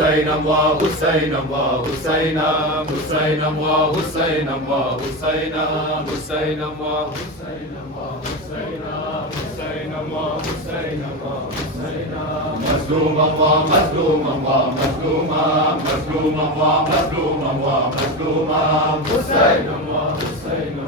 حسینم و حسینم و حسینم حسینم و حسینم و حسینم حسینم و حسینم و حسینم حسینم و حسینم و حسینم مظلومم و مظلومم و مظلومم مظلومم و مظلومم و مظلومم حسینم و حسینم و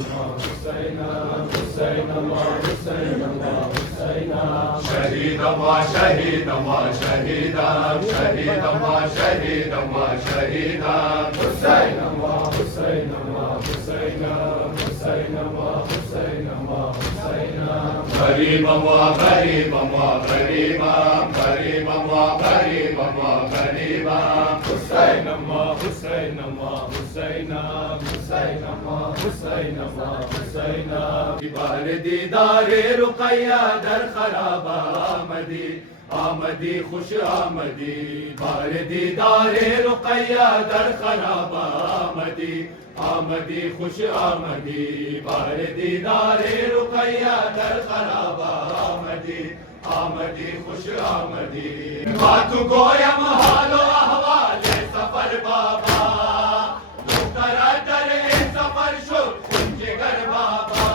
حسینم حسینم و حسینم و حسینم شهیدم و شهیدم و شهیدم شهیدم و شهیدم و شهیدم حسینم و حسینم و حسینم حسینم و حسینم و حسینم غریبم و غریبم و غریبم غریبم و غریبم و غریبم حسینم و حسینم و حسینم حسینم و حسینم و حسینم بار دیدار رقیہ در خراب آمدی آمدی خوش آمدی بار دیدار رقیہ در خراب آمدی آمدی خوش آمدی بار دیدار رقیہ در خراب آمدی آمدی خوش آمدی با تو گویم حال و احوال سفر بابا دختر در این سفر شد خون جگر بابا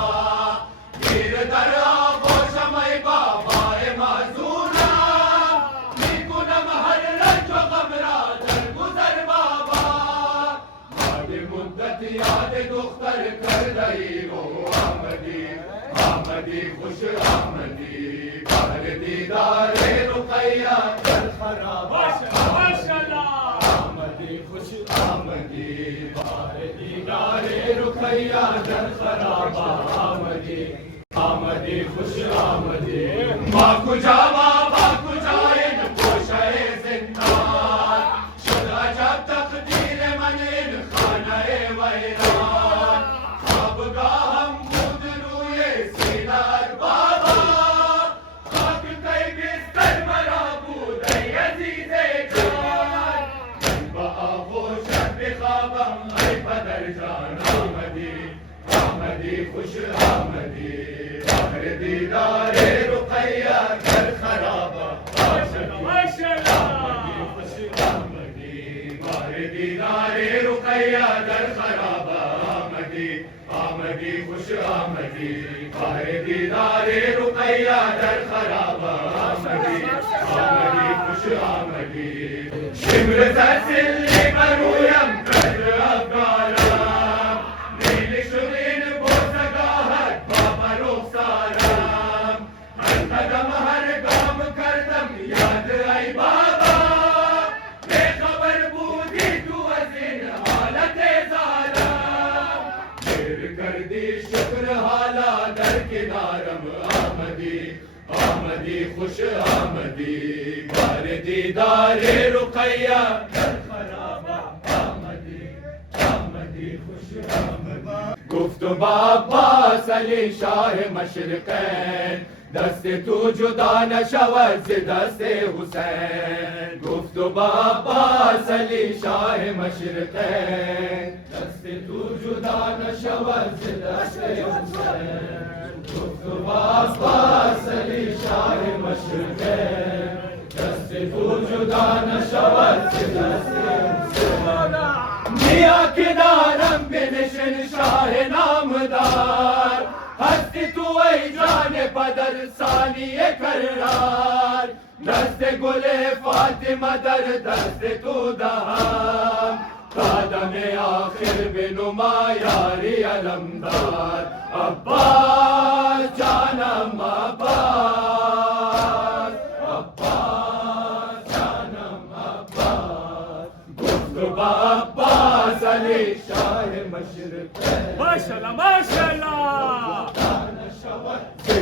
گیر در آغوشم ای بابا معذورم میکنم هر رنج و غم را در گذر بابا بعد مدت یاد دختر کرده ای و آمدی آمدی خوش آمدی بار دیدار رقیہ در خراب آمدی خوش آمدی بار دیدار رقیہ در خراب آمدی آمدی خوش آمدی ما کجا ما کجا این گوشه زندان شد عجب تقدیر من این خانه ویران خوابگاهم بود روی سینه بابا خاک کی بستر مرا بود ای عزیز جان من با آغوشت بخوابم ای پدر جان آمدی آمدی خوش آمدی بار دیدار رقیہ در خراب آمدی خوش آمدی بار دیدار رقیہ در خراب آمدی آمدی خوش آمدی بار دیدار رقیہ در خراب آمدی آمدی خوش آمدی شمر زرسلی برویم کرد افگارم نیل شد این بوسگاهت بابا رخسارم هر قدم هر گام کردم یاد ای بابا بخبر بودی تو از این حالت زارم دیر کردی شکر حالا در کنارم آمدی آمدی خوش آمدی بار دیدار رقیہ در خراب آمدی آمدی خوش آمدی گفت با عباس علی شاه مشرقین دست تو جدا نشود ز دست حسین گفت با عباس علی شاه مشرقین دست تو جدا نشود ز دست حسین گفت با عباس علی شاه مشرقین دست تو جدا نشود ز دست حسین بیا کنارم بنشین شاه نامدار هستی تو ای جان پدر ثانیه کرار دست گل فاطمه در دست تو دهم قدم آخر بنما یاری علمدار عباس جانم عباس عباس جانم عباس گفت با عباس علی شاه مشرقین ماشاءالله ماشاءالله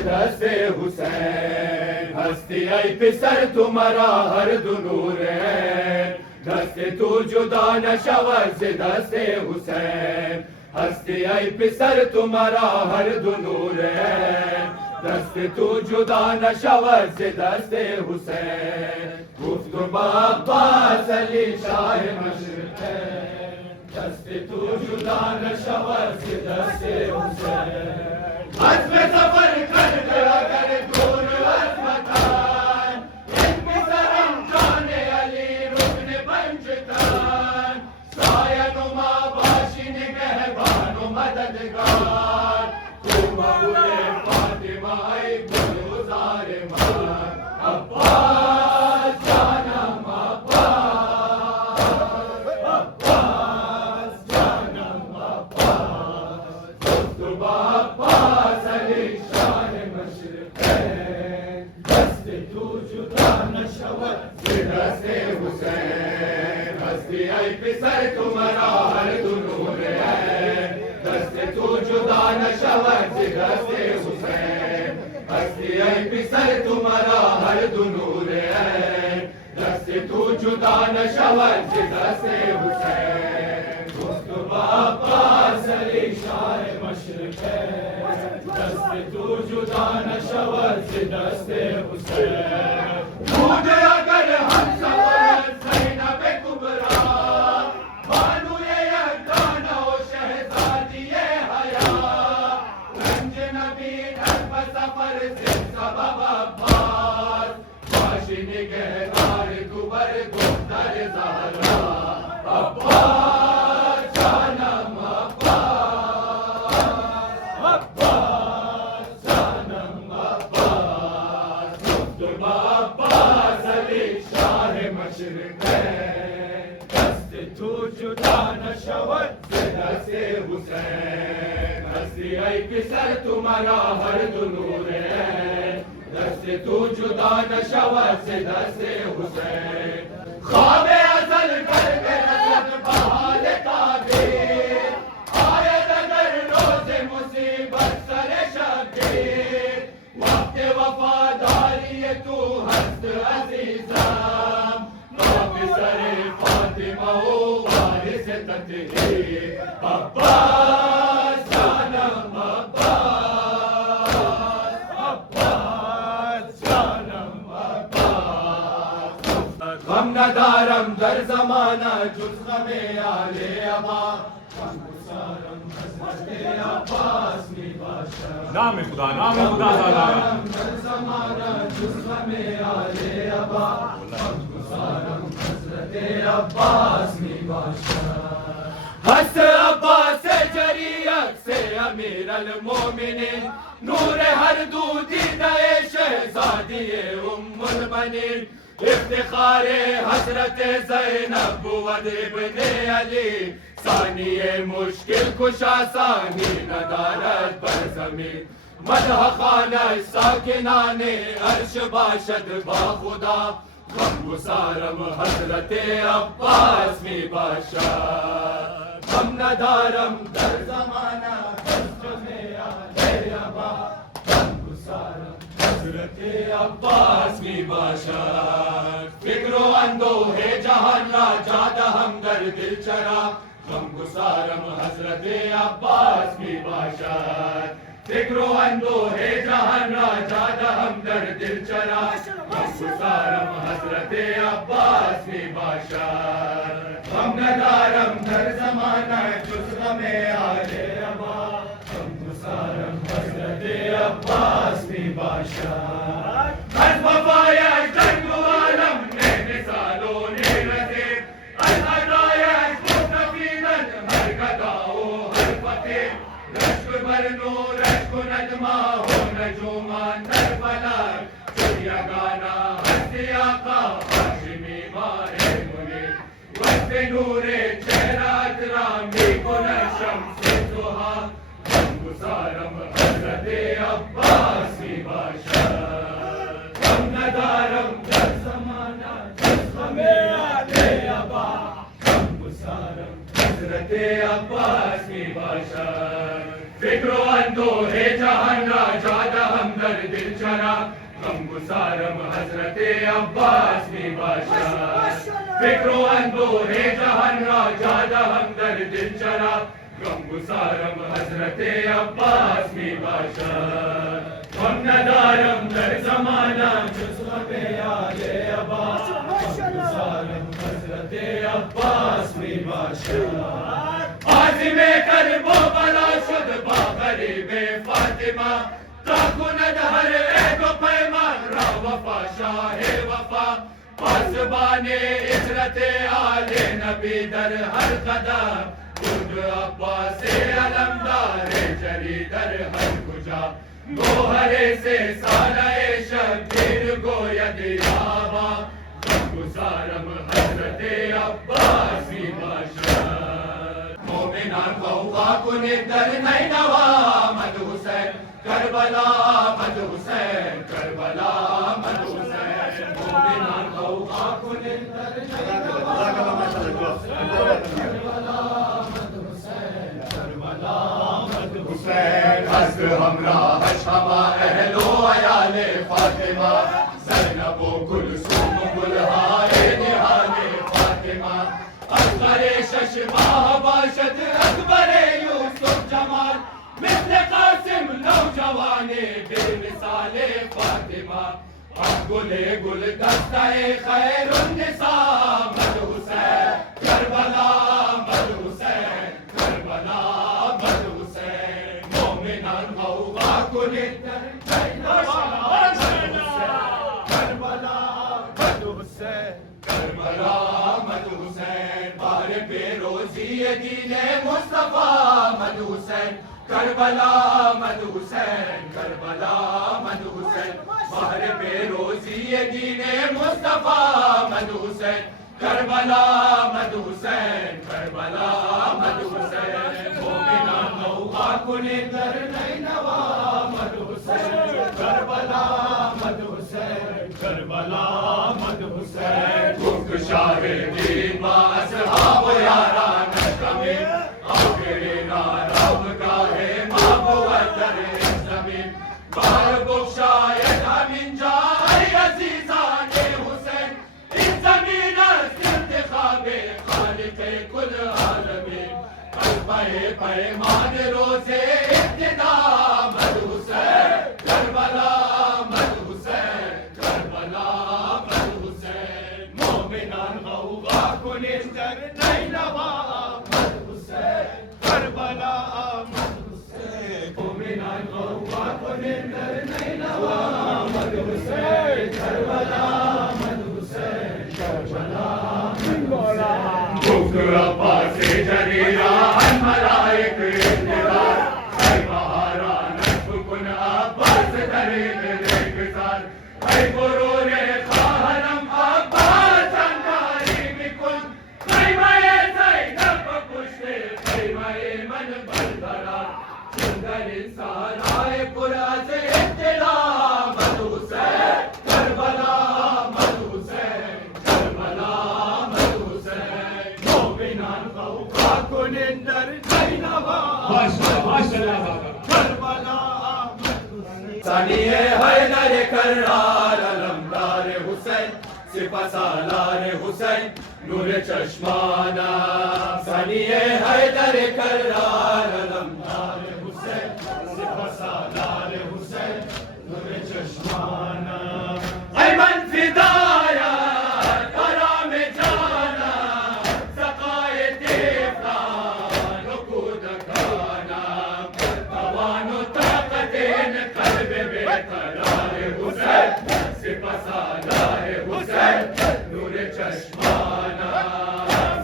دست حسین هستی ای پسر تو مرا هر دو نوره دست تو جدا نشود ز دست حسین هستی ای پسر تو مرا هر دو نوره دست تو جدا نشود ز دست حسین گفت با عباس علی شاه مشرقین دست تو جدا نشود ز دست حسین عزم سفر کرد اگر دور از وطن یک پسرم جان علی رکن بر गुंजतन सायनुमा बाशी निगहबान व मददगार तू मौले फातिमा ऐ गुलजार मान अब्बास जानम अब्बास जानम अब्बास दुबा अब्बास अली शाह मशरक़ैन दस्त तू जुदा न शवद दस्ते हुसैन हस्ती ऐ पिसर तुम्हारा हर दुनूर है दस्ते तू जुदा न शवद दस्ते हुसैन हस्ती ऐ पिसर तुम्हारा हर दुनूर है दस्ते तू जुदा न शवद दस्ते हुसैन मुस्तफा अब्बास अली शाह मशरक़ैन दस्ते तू जुदा न शवद दस्ते हुसैन दूध अगर हम सब ज़ैनब कुबरा बानु ये यगाना ओ शहज़ादिये हया रंज नबी नब सफर से सबब अब्बास बाशी निगहदार कुबर गुफ्तर ज़हरा अब्बास जानम अब्बास जानम अब्बास मुस्तफा अब्बास अली शाह मशरक़ैन दस्त तू जुदा न शवद दस्ते हुसैन हस्ती ऐ पिसर तुम्हारा हर दुनूर है दस्ते तू जुदा न शवद दस्ते हुसैन ख्वाबे अज़ल कर के रसद बहाल कादिर आयत अगर रोज़े मुसीबत सर शब्बीर वक्त वफादारी तू हस्त अज़ीज़म माफ़िसर फातिमा ओ वारिस तत्हीर अब्बास जानम अब्बास जानम अब्बास गम न दारम दर ज़माना जुज़ ग़मे आले अबा गम गुसारम हज़रत अब्बास मी बादशाह नाम खुदा ज़ाला दर ज़माना जुज़ ग़मे आले अबा गम गुसारम हज़रत अब्बास मी बादशाह हस अब्बास जरियत से अमीर अल मोमिनीन नूर हर दूधी दए शहज़ादिये उम्मुल बनीन इफ्तिखारे हज़रत ज़ैनब वद इब्ने अली सानिये मुश्किल कुशा सानी नदारत पर ज़मीन मदह खाना साकिनाने अर्श बाशद बाखुदा गम गुसारम हज़रत अब्बास मी बादशाह गम न दारम दर ज़माना जुज़े आले अबा गम गुसारम हज़रत अब्बास मी बादशाह फिक्रो अंदोहे जहान राजा दहम दर दिल चरा गम गुसारम हज़रत अब्बास मी बादशाह फिक्रो अंदोहे जहान राजा दहम दर दिल चरा गम गुसारम हज़रत अब्बास मी बादशाह गम न दारम दर ज़माना जुज़ ग़मे आले अबा गम गुसारम हज़रत अब्बास मी बादशाह हर वफ़ाया जंग आलम ने मिसालो ने रज़े अल अदाया मुस्तफ़ीदन हर गदाओ हर फतेह रश्क बरनो रश्क नजमा हो नजूमा नर फलार चलिया गाना हस्ती आका हाशिमी मारे मुनीर वस्ते नूरे चेहरा अजरामी कुन शम्स दुहा गम गुसारम हज़रत अब्बास मी बादशाह गम न दारम दर ज़माना जुज़ ग़मे आले अबा गम गुसारम हज़रत अब्बास मी बादशाह फिक्रो अंदोहे जहान राजा दहम दर दिल चरा गम गुसारम हज़रत अब्बास मी बादशाह फिक्रो अंदोहे जहान राजा दहम दर दिल चरा गम गुसारम हज़रत अब्बास मी बादशाह गम न दारम दर ज़माना जुज़ ग़मे आले अबा गम गुसारम हज़रत अब्बास मी बादशाह आज़िमे करबो बला शुद बा ग़रीबे फातिमा ताकुनद हर एक पैमान रा वफ़ा शाहे वफ़ा पासबाने इजरत आले नबी दर हर कदम खुद अब्बास अलमदार जरी दर हर कुजा गोहरे से सारे शब्बीर गोयद याबा गुजारम हजरत अब्बासी बादशाह मोमिनान कौवा कुने दर नैनवा मद हुसैन करबला मद हुसैन करबला मद हुसैन मोमिनान कौवा कुने दर नैनवा करबला मद हुसैन करबला मद हुसैन हस्र हमरा हशमा अहलो अयाले फातिमा ज़ैनब कुलसूम गुलहाए निहाले फातिमा अकबरे शशबाह बाशद अकबरे यूसुफ जमाल मिस्ल कासिम नौजवाने बेमिसाले फातिमा गुले गुल दस्ताए खैरुन्निसा मद हुसैन करबला मद हुसैन करबला मद हुसैन मोमिनान गौवा कुने करबला मद हुसैन करबला मद हुसैन बार बेरोजी दीने मुस्तफा मद हुसैन करबला मद हुसैन करबला मद हुसैन बार बेरोजी दीने मुस्तफा मद हुसैन करबला मद हुसैन करबला मद हुसैन मोमिनान गौवा कुने दर नैनवा मद हुसैन करबला मद हुसैन करबला मद हुसैन कुक शाहिदी बा असहाब यारान कमी आखिरी नारब गाहे माबुवतर ज़मीन बार बुशायत अमीन जाए अज़ीज़ाने हुसैन इस ज़मीन इंतिखाबे खालिक़े कुल आलमीन कल्बे पैमान रोज़े इब्तिदा मद हुसैन करबला मद हुसैन करबला मद हुसैन मोमिनान गौवा कुने दर नैनवा मद हुसैन करबला मद हुसैन मोमिनान गौवा कुने दर नैनवा मद हुसैन करबला मद हुसैन करबला कुफ्र अब्बास जरीरा मलाइक इंतजार ऐ बहारा नफ़ कुन अब्बास दरीक रेगजार ऐ गुरूरे खाहरम अब्बास अंगारी बिकुल खैमाए ज़ैनब पुश्ते खैमाए मन बलदरा सुंदर साराए पुराज इत्तिला मद हुसैन करबला मद हुसैन करबला मद हुसैन मोमिनान गौवा कुने दर नैनवा करबला मद हुसैन सानिए हैदर करार अलमदार हुसैन सिपा सालार हुसैन नूर चश्माना सानिए हैदर करार अलमदार हुसैन सिपा सालार हुसैन नूर चश्माना ऐमन फिदाया कराम जाना सकाए तेफा नुकूद खाना तवानो ताकतेन कल्बे बेकरार हुसैन सिपा सालार हुसैन नूर चश्माना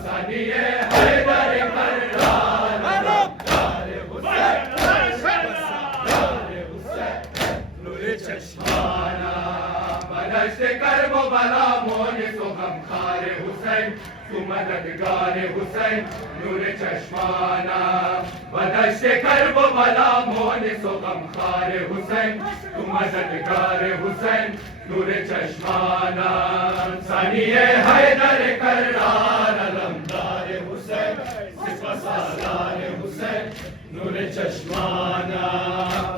सानिए हैदर करार अलमदार हुसैन नूर चश्माना बदश्त कर्ब बला मोन सुगम खार हुसैन तू मददगार हुसैन नूर चश्माना बदश्त कर्ब बला मोन सुगम खार हुसैन तू मददगार हुसैन नूर चश्माना सानिए हैदर करार अलमदार हुसैन सिपा सालार हुसैन नूर चश्माना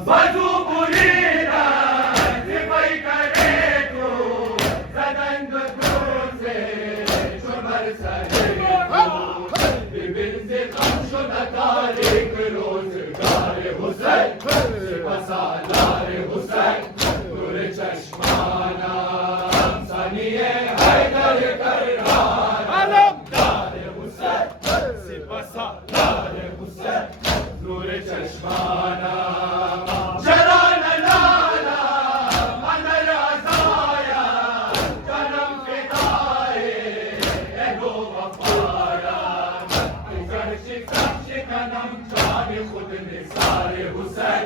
बाजू बुरीना सिपाही करे तू सदंग से चुमर सरे बिबिन से कम शुदा तारीख रोजगार हुसैन सिपा सालार हुसैन नूर चश्माना सानिए हैदर करार अलमदार हुसैन सिपा सालार हुसैन नूर चश्माना जलाल लाला अनर अज़ाया करम फिदा शिकनम जाने खुद निसारे हुसैन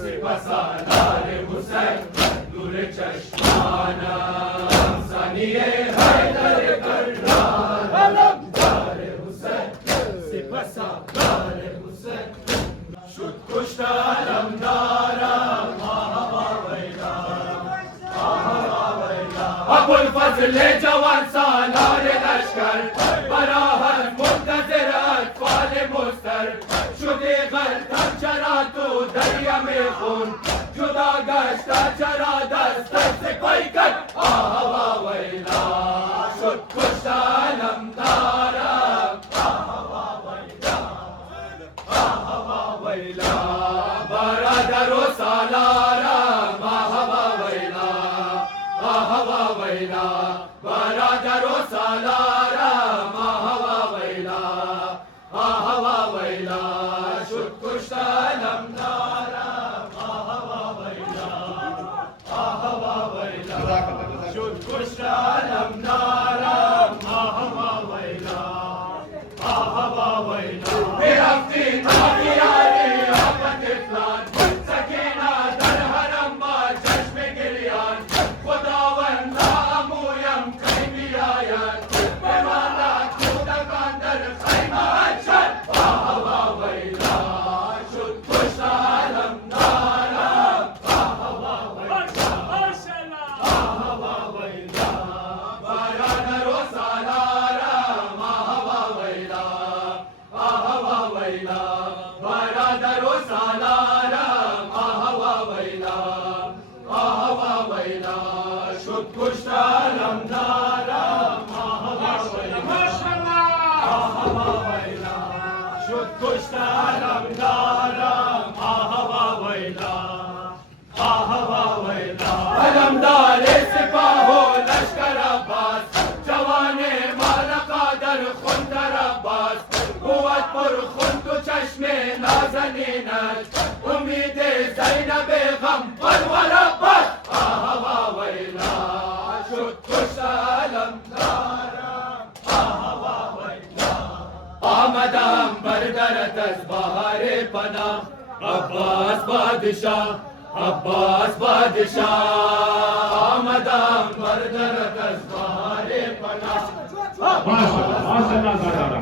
सिपह सालार हुसैन नूर चश्मानम सनिए हैदर कर्रार अलमदार हुसैन सिपह सालार हुसैन शुद कुश्त अलमदारम अबुल फजल जवान सालार लश्कर बराहर मुंतजर अतफाल मुस्तर शुदे गलतम चरा तो दरिया में खून जुदा गश्ता चरा दस्तर से कोई कट आहवा वैला शुद कुश्त अलमदारा आहवा वैला बरादरो सालारा आहवा वैला आहवा वैला बरादरो सालारा आहवा वैला आहवा वैला शुद कुश्त अलमदारा आहवा वैला आहवा वैला शुद कुश्त अलमदारा आहवा वैला आहवा वैला बिरफ्ती ताबियारे आपत इफ्लान सकीना दर हरम बा चश्मे गिलियान खुदावंदा अमूयम कैबियायन बेमाना खुदकान दर खैमा अचर आहवा वैला शुद कुश्त अलमदारा आहवा वैला आहवा वैला बरादरो सालारा आहवा वैला आहवा वैला बरादरो सालारा आहवा वैला आहवा वैला शुद कुश्त अलमदारा आहवा वैला आहवा वैला शुद कुश्त अलमदारा आहवा वैला आहवा वैला अलमदार सिपाहो लश्कर अब्बास जवाने माला कादर खुंदर अब्बास कुव्वत पर खुंद चश्मे नाज़नीनत उम्मीद ज़ैनब गम परवर अब्बास आहवा वैला शुद कुश्त अलमदारा आहवा वैला आमदम बरदर तज़बहारे पना अब्बास बादशाह अब्बास बादशाह आमदम बरदर तज़बहारे पना माशाल्लाह ज़ारा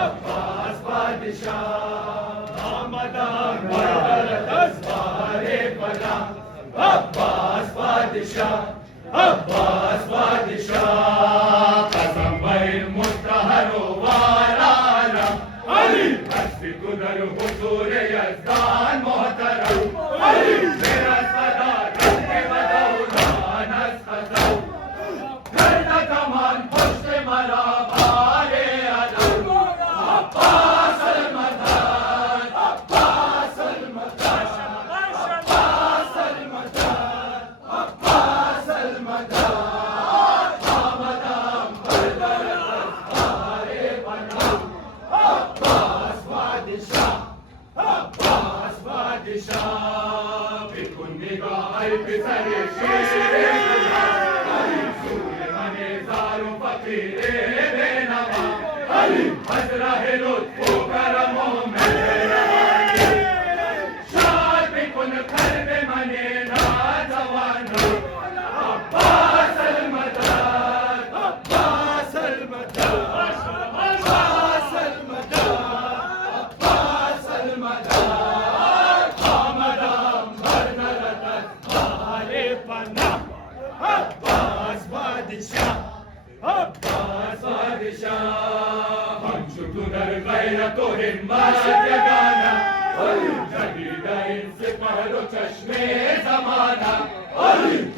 अब्बास बादशाह आमदम बरदर तज़बहारे पना अब्बास बादशाह अब्बास बादशाह कसम बैर मुस्तहरो वाराना अली हस्ती गुदर हुजूर यज़दान मोहतरम अली मेरा सदा रखने बदौला नस्खताओ करना कमान पुष्ट मरा बारे अलम अब्बास अलमदान अब्बास अलमदान अब्बास अलमदान अब्बास अलमदान आमदम बरदर तज़बहारे पना अब्बास बादशाह अब्बास बादशाह बिकुन निगाह पिसरे शेरे अली सूर मने जारो फकीरे बेनवा अली हजरा लुत्फो करमो मेहरबानी शाद बिकुन कर्ब मने नाजवान अब्बास अलमदान अब्बास अलमदान अब्बास अलमदान अब्बास अलमदान आमदम बरदर तज़बहारे पना अब्बास बादशाह अब्बास बादशाह हम शुक्र गैरत व हिम्मत जगाना जदीदा इनसे पहलो चश्मे ज़माना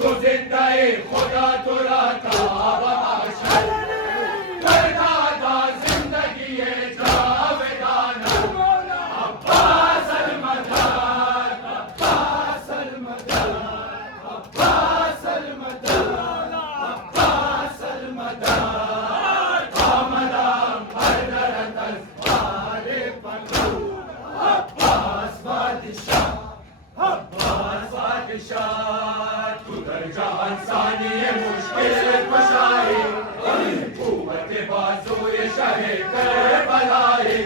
तो जिंदाए खुदा तुरा तावा आशा करता था जिंदगी जावेदाना अब्बास अलमदान अब्बास अलमदान अब्बास अलमदान अब्बास अलमदान आमदम बरदर तज़बहारे पना अब्बास बादशाह अब्बास बादशाह तू दर जहां सानिए मुश्किल कुशाई कुव्वत बाज़ोए शाहे करबलाई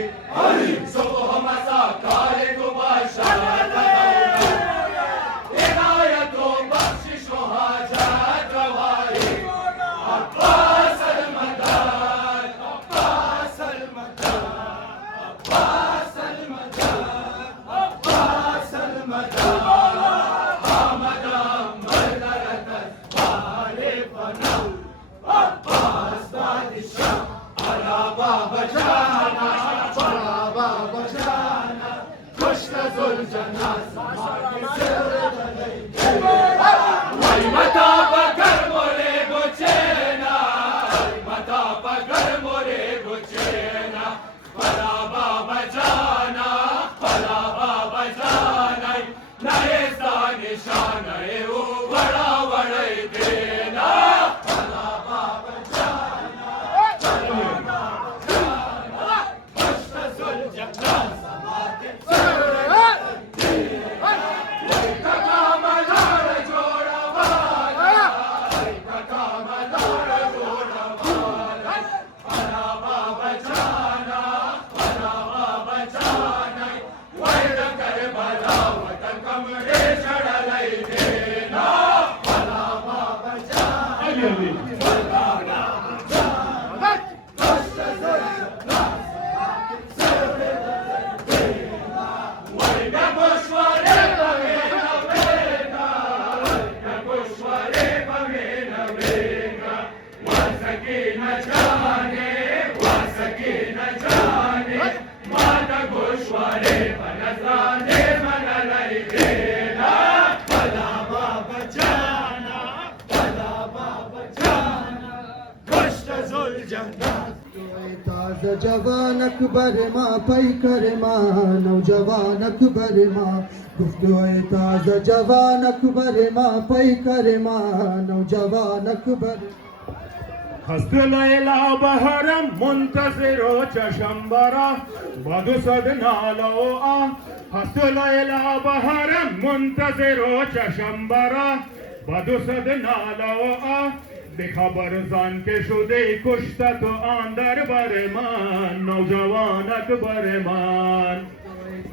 تازه جوان اکبر ما پیکر ما نوجوان اکبر ما گفتگوی تازه جوان اکبر ما پیکر ما نوجوان اکبر هست لیلا بهرم منتظر و چشم برا بدو صد نالا و آه هست لیلا بهرم منتظر و چشم برا بدو صد نالا و آه بخبر زن که شده کشته تو آن در بر من نوجوان اکبر من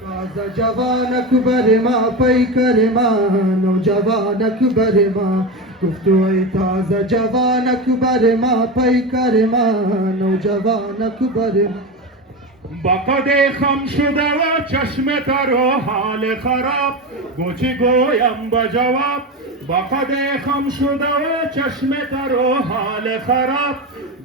تازه جوان اکبر ما پیکر ما نوجوان اکبر ما گفتگوی تازه جوان اکبر ما پیکر ما نوجوان اکبر ما بقد خم شده و چشم تر و حال خراب گوچی گویم بجواب بقد خم شده و چشم تر و حال خراب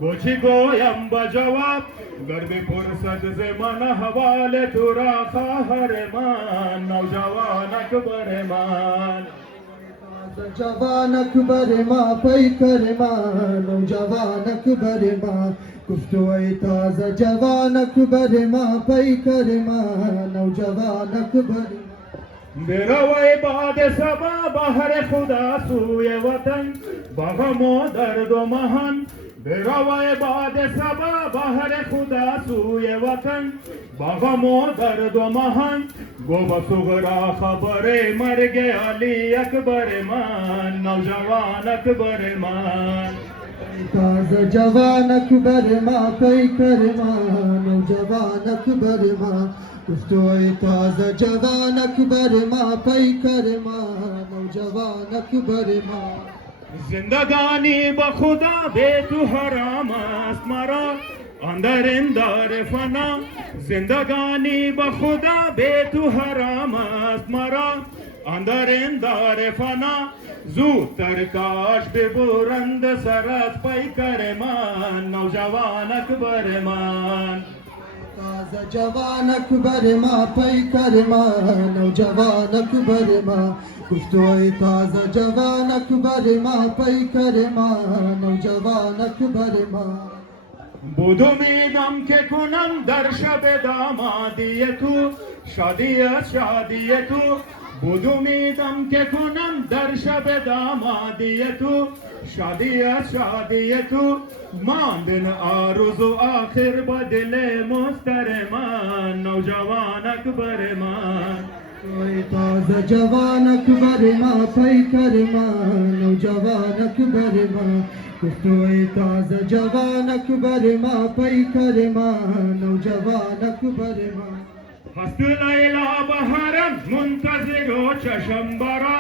گوچی گویم بجواب گر بپرسد ز من حوال تو را خواهر من نوجوان اکبر من جوان اکبر ما پیکر ما نوجوان اکبر ما گفتگوی تازه جوان اکبر ما پیکر ما نوجوان اکبر بروی باد صبا بهر خدا سوی وطن بغم و درد و مهن بروی باد صبا بهر خدا سوی وطن بغم و درد و مهن گو بسغرا خبر مرگ علی اکبر من نوجوان اکبر من تازه جوان اکبر ما پیکر ما نوجوان اکبر ما گفتگوی تازه جوان اکبر ما پیکر ما نوجوان اکبر ما زندگانی با خدا به تو حرام است مرا اندر دار فنا زندگانی با خدا به تو حرام است مرا اندر دار فنا زودتر کاش ببرند سر از پیکر من نوجوان اکبر من تازه جوان اکبر ما پیکر ما نوجوان اکبر ما گفتگوی تازه جوان اکبر ما پیکر ما نوجوان اکبر ما بود امیدم که کنم در شب دامادی تو شادی از شادی تو بود امیدم که کنم در شب دامادی تو شادی از شادی تو ماندن آرزو آخر با دل مستر من نوجوان اکبر من گفتگوی تازه جوان اکبر ما پیکر ما نوجوان اکبر ما گفتگوی تازه جوان اکبر ما پیکر ما نوجوان اکبر ما هست لیلا بهرم منتظر و چشم برا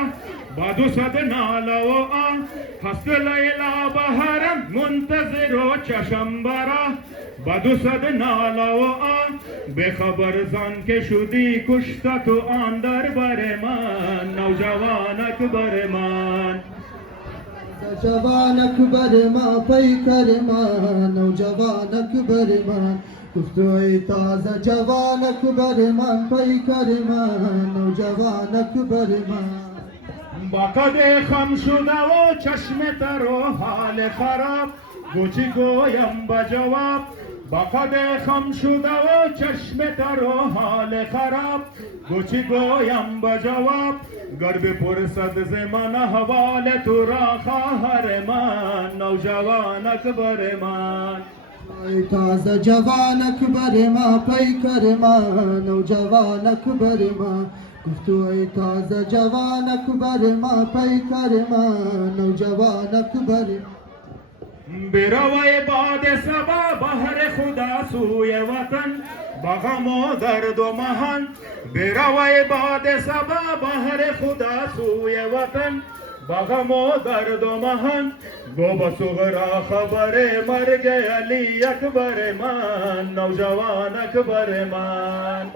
بدو صد نالا و آه هست لیلا بهرم منتظر و چشم برا بدو صد نالا و آه بخبر زن که شدی کشته تو آن در بر من نوجوان اکبر من جوان اکبر ما پیکر ما نوجوان اکبر ما گفتگوی تازه جوان اکبر ما پیکر ما نوجوان اکبر ما بقد خم شده و چشم تر و حال خراب گوچی گویم بجواب بقد خم شده و چشم تر و حال خراب گوچی گویم بجواب گر بپرسد ز من حوال تو را خواهر من نوجوان اکبر من تازه جوان اکبر ما پیکر ما نوجوان اکبر ما گفتگوی تازه جوان اکبر ما پیکر ما نوجوان اکبر بروی باد صبا بهر خدا سوی وطن بغم و درد و مهن بروی باد صبا بهر خدا سوی وطن بغم و درد و مهن گو بسغرا خبر مرگ علی اکبر من نوجوان اکبر من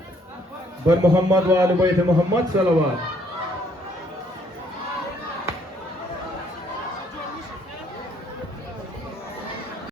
بر محمد و آل بیت محمد صلوات